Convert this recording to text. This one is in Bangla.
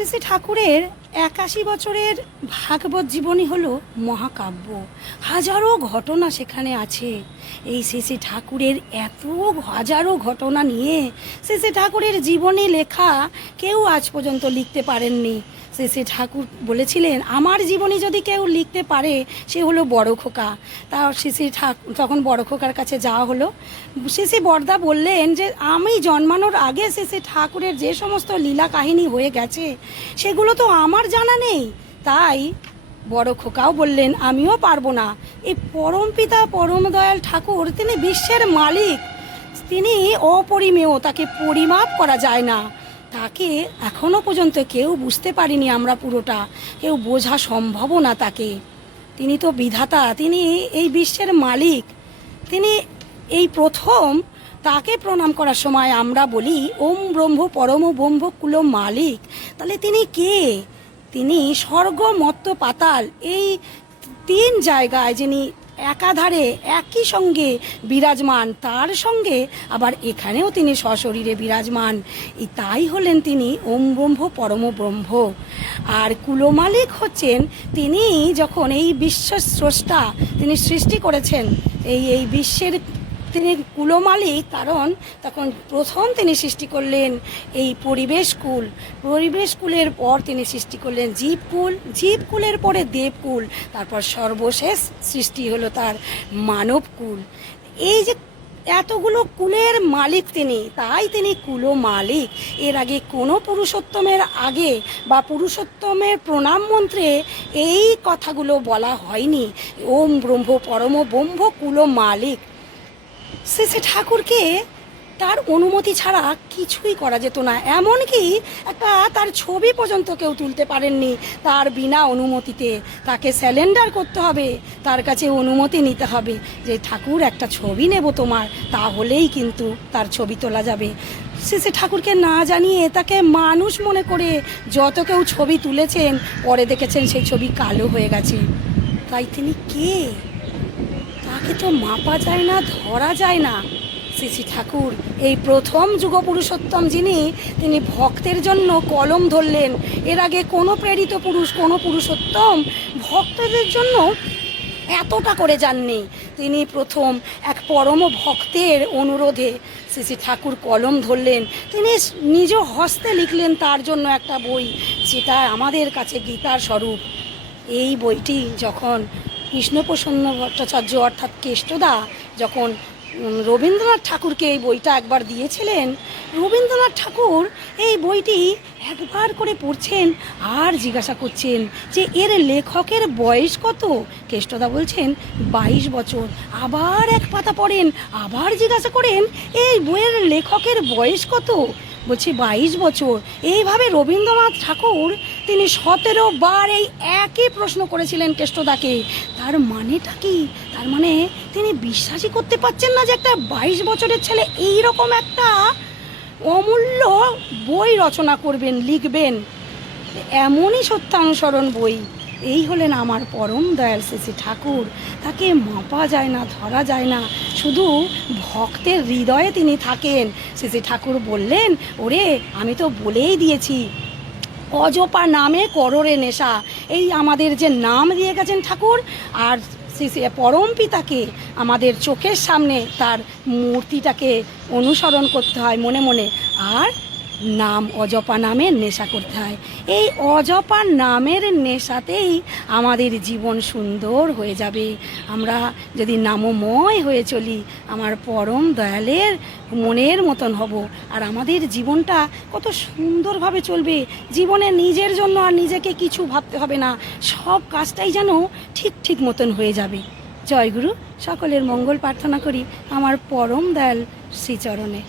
শ্রী শ্রী ঠাকুরের ৮১ বছরের ভাগবত জীবনী হলো মহাকাব্য। হাজারো ঘটনা সেখানে আছে। এই শ্রী শ্রী ঠাকুরের এত হাজারো ঘটনা নিয়ে শ্রী শ্রী ঠাকুরের জীবনী লেখা কেউ আজ পর্যন্ত লিখতে পারেননি। শ্রী শ্রী ঠাকুর বলেছিলেন, আমার জীবনী যদি কেউ লিখতে পারে সে হলো বড় খোকা। তা শ্রী শ্রী ঠাকুর তখন বড় খোকার কাছে যাওয়া হলো। শ্রী শ্রী বড়দা বললেন যে আমি জন্মানোর আগে শ্রী শ্রী ঠাকুরের যে সমস্ত লীলা কাহিনী হয়ে গেছে সেগুলো তো আমার জানা নেই। তাই বড় খোকাও বললেন, আমিও পারবো না। এই পরম পিতা পরম দয়াল ঠাকুর তিনি বিশ্বের মালিক, তিনি অপরিমেয়, তাকে পরিমাপ করা যায় না। তাকে এখনো পর্যন্ত কেউ বুঝতে পারিনি আমরা পুরোটা, কেউ বোঝা সম্ভবও না তাকে। তিনি তো বিধাতা, তিনি এই বিশ্বের মালিক। তিনি এই প্রথম তাকে প্রণাম করার সময় আমরা বলি ওম ব্রহ্ম পরম ব্রহ্ম কুল মালিক। তাহলে তিনি কে? তিনি স্বর্গ মর্ত্য পাতাল এই তিন জায়গায় যিনি একাধারে একই সঙ্গে বিরাজমান, তার সঙ্গে আবার এখানেও তিনি সশরীরে বিরাজমান। তাই হলেন তিনি ওম ব্রহ্ম পরম ব্রহ্ম। আর কুলমালিক হচ্ছেন তিনি যখন এই বিশ্ব স্রষ্টা তিনি সৃষ্টি করেছেন, এই বিশ্বের তিনি কুলমালিক। কারণ তখন প্রথম তিনি সৃষ্টি করলেন এই পরিবেশকুল, পরিবেশকুলের পর তিনি সৃষ্টি করলেন জীবকুল, জীবকুলের পরে দেবকুল, তারপর সর্বশেষ সৃষ্টি হলো তার মানবকুল। এই যে এতগুলো কুলের মালিক তিনি, তাই তিনি কুল মালিক। এর আগে কোনো পুরুষোত্তমের আগে বা পুরুষোত্তমের প্রণাম মন্ত্রে এই কথাগুলো বলা হয়নি, ওম ব্রহ্ম পরম ব্রহ্ম কুল মালিক। শ্রী শ্রী ঠাকুরকে তার অনুমতি ছাড়া কিছুই করা যেত না। এমনকি একটা তার ছবি পর্যন্ত কেউ তুলতে পারেননি তার বিনা অনুমতিতে। তাকে স্যালেন্ডার করতে হবে, তার কাছে অনুমতি নিতে হবে যে ঠাকুর একটা ছবি নেব তোমার, তাহলেই কিন্তু তার ছবি তোলা যাবে। শ্রী শ্রী ঠাকুরকে না জানিয়ে তাকে মানুষ মনে করে যত কেউ ছবি তুলেছেন, পরে দেখেছেন সেই ছবি কালো হয়ে গেছে। তাই তিনি কে? তাকে তো মাপা যায় না, ধরা যায় না। শ্রী শ্রী ঠাকুর এই প্রথম যুগ পুরুষোত্তম যিনি, তিনি ভক্তের জন্য কলম ধরলেন। এর আগে কোনো প্রেরিত পুরুষ, কোনো পুরুষোত্তম ভক্তদের জন্য এতটা করে যাননি। তিনি প্রথম এক পরম ভক্তের অনুরোধে শ্রী শ্রী ঠাকুর কলম ধরলেন। তিনি নিজ হস্তে লিখলেন তার জন্য একটা বই, যেটা আমাদের কাছে গীতার স্বরূপ। এই বইটি যখন কৃষ্ণপ্রসন্ন ভট্টাচার্য অর্থাৎ কেষ্টদা যখন রবীন্দ্রনাথ ঠাকুরকে এই বইটা একবার দিয়েছিলেন, রবীন্দ্রনাথ ঠাকুর এই বইটি একবার করে পড়ছেন আর জিজ্ঞাসা করছেন যে এর লেখকের বয়স কত। কেষ্টদা বলছেন 22 বছর। আবার এক পাতা পড়েন, আবার জিজ্ঞাসা করেন এই বইয়ের লেখকের বয়স কত। বলছি 22 বছর। এইভাবে রবীন্দ্রনাথ ঠাকুর তিনি 17 বার এই একই প্রশ্ন করেছিলেন কেষ্টদাকে। তার মানেটা কি? তার মানে তিনি বিশ্বাসই করতে পারছেন না যে একটা 22 বছরের ছেলে এই রকম একটা অমূল্য বই রচনা করবেন, লিখবেন। এমনই সত্যানুসরণ বই। এই হলেন আমার পরম দয়াল শ্রী শ্রী ঠাকুর। তাকে মাপা যায় না, ধরা যায় না, শুধু ভক্তের হৃদয়ে তিনি থাকেন। শ্রী শ্রী ঠাকুর বললেন, ওরে আমি তো বলেই দিয়েছি, অজপা নামে কররে নেশা। এই আমাদের যে নাম দিয়ে গেছেন ঠাকুর, আর শ্রী শ্রী পরম পিতাকে আমাদের চোখের সামনে তার মূর্তিটাকে অনুসরণ করতে হয় মনে মনে, আর নাম অজপা নামের নেশা করতে হয়। এই অজপা নামের নেশাতেই আমাদের জীবন সুন্দর হয়ে যাবে। আমরা যদি নামময় হয়ে চলি, আমার পরম দয়ালের মনের মতন হব, আর আমাদের জীবনটা কত সুন্দরভাবে চলবে। জীবনে নিজের জন্য আর নিজেকে কিছু ভাবতে হবে না, সব কাজটাই যেন ঠিক ঠিক মতন হয়ে যাবে। জয়গুরু, সকলের মঙ্গল প্রার্থনা করি আমার পরম দয়াল শ্রীচরণে।